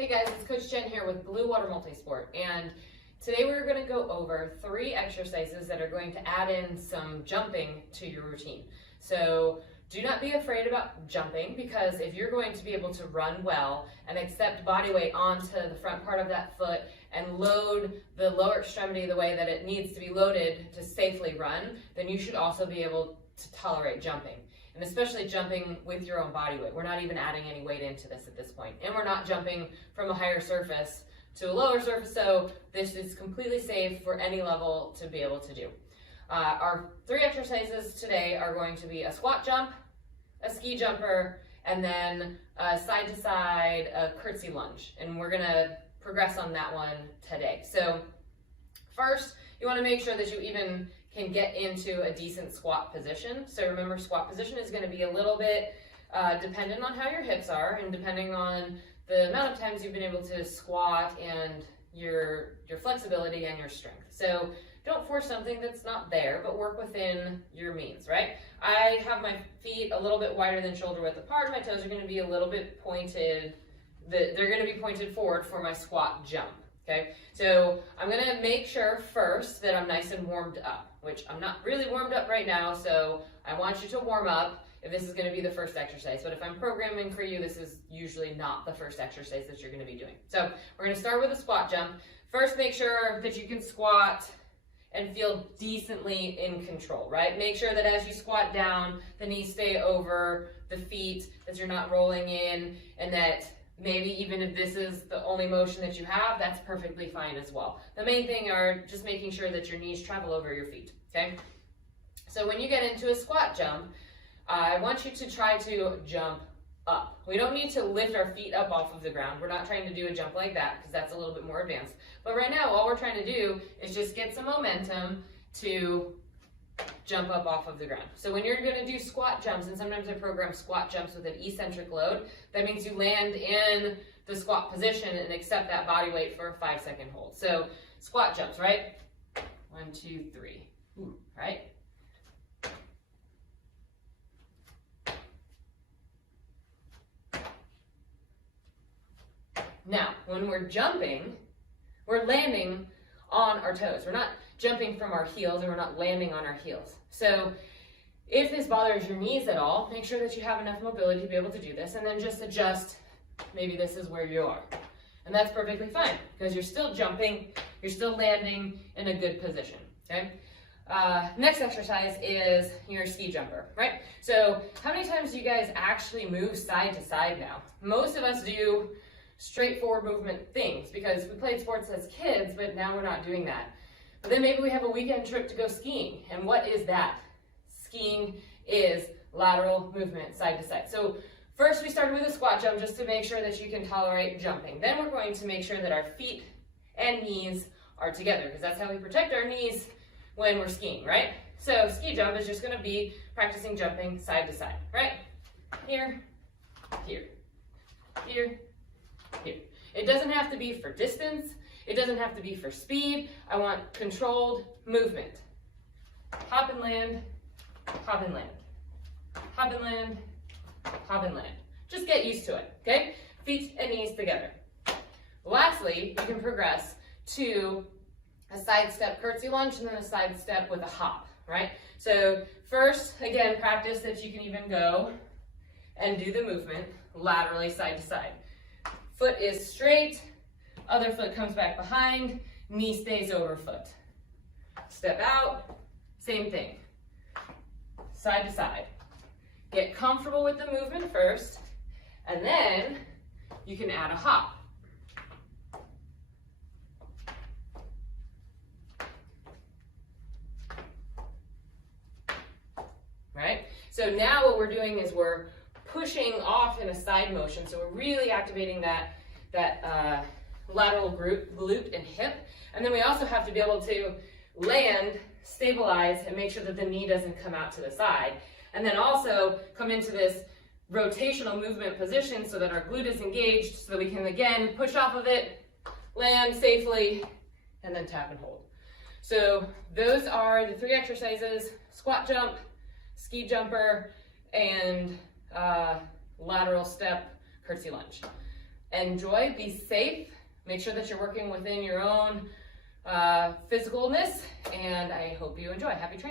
Hey guys, it's Coach Jen here with Blue Water Multisport, and today we're going to go over 3 exercises that are going to add in some jumping to your routine. So do not be afraid about jumping, because if you're going to be able to run well and accept body weight onto the front part of that foot and load the lower extremity the way that it needs to be loaded to safely run, then you should also be able to tolerate jumping. And especially jumping with your own body weight. We're not even adding any weight into this at this point. And we're not jumping from a higher surface to a lower surface, so this is completely safe for any level to be able to do. Our 3 exercises today are going to be a squat jump, a ski jumper, and then a side to side, a curtsy lunge. And we're gonna progress on that one today. So first, you wanna make sure that you even can get into a decent squat position. So remember, squat position is going to be a little bit dependent on how your hips are and depending on the amount of times you've been able to squat and your flexibility and your strength. So don't force something that's not there, but work within your means, right? I have my feet a little bit wider than shoulder width apart. My toes are going to be a little bit pointed. They're going to be pointed forward for my squat jump. Okay, so I'm gonna make sure first that I'm nice and warmed up, which I'm not really warmed up right now, so I want you to warm up if this is gonna be the first exercise. But if I'm programming for you, this is usually not the first exercise that you're gonna be doing. So we're gonna start with a squat jump. First, make sure that you can squat and feel decently in control, right? Make sure that as you squat down, the knees stay over the feet, that you're not rolling in, and that maybe even if this is the only motion that you have, that's perfectly fine as well. The main thing are just making sure that your knees travel over your feet, okay? So when you get into a squat jump, I want you to try to jump up. We don't need to lift our feet up off of the ground. We're not trying to do a jump like that because that's a little bit more advanced. But right now, all we're trying to do is just get some momentum to jump up off of the ground. So when you're going to do squat jumps, and sometimes I program squat jumps with an eccentric load, that means you land in the squat position and accept that body weight for a 5-second hold. So squat jumps, right? 1, 2, 3. Right? Now, when we're jumping, we're landing on our toes. We're not jumping from our heels, and we're not landing on our heels. So if this bothers your knees at all, make sure that you have enough mobility to be able to do this, and then just adjust. Maybe this is where you are. And that's perfectly fine, because you're still jumping, you're still landing in a good position, okay? Next exercise is your ski jumper, right? So how many times do you guys actually move side to side now? Most of us do straightforward movement things because we played sports as kids, but now we're not doing that. But then maybe we have a weekend trip to go skiing. And what is that? Skiing is lateral movement side to side. So first we started with a squat jump just to make sure that you can tolerate jumping. Then we're going to make sure that our feet and knees are together, because that's how we protect our knees when we're skiing, right? So ski jump is just going to be practicing jumping side to side, right? Here, here, here, here. It doesn't have to be for distance. It doesn't have to be for speed. I want controlled movement. Hop and land, hop and land, hop and land, hop and land. Just get used to it, okay? Feet and knees together. Lastly, you can progress to a side step curtsy lunge and then a side step with a hop, right? So first, again, practice that you can even go and do the movement laterally side to side. Foot is straight, other foot comes back behind, knee stays over foot. Step out, same thing. Side to side. Get comfortable with the movement first, and then you can add a hop. Right? So now what we're doing is we're pushing off in a side motion, so we're really activating that lateral glute and hip. And then we also have to be able to land, stabilize, and make sure that the knee doesn't come out to the side. And then also come into this rotational movement position so that our glute is engaged, so that we can again push off of it, land safely, and then tap and hold. So those are the 3 exercises: squat jump, ski jumper, and lateral step curtsy lunge. enjoy, be safe, make sure that you're working within your own physicalness, and I hope you enjoy. Happy training.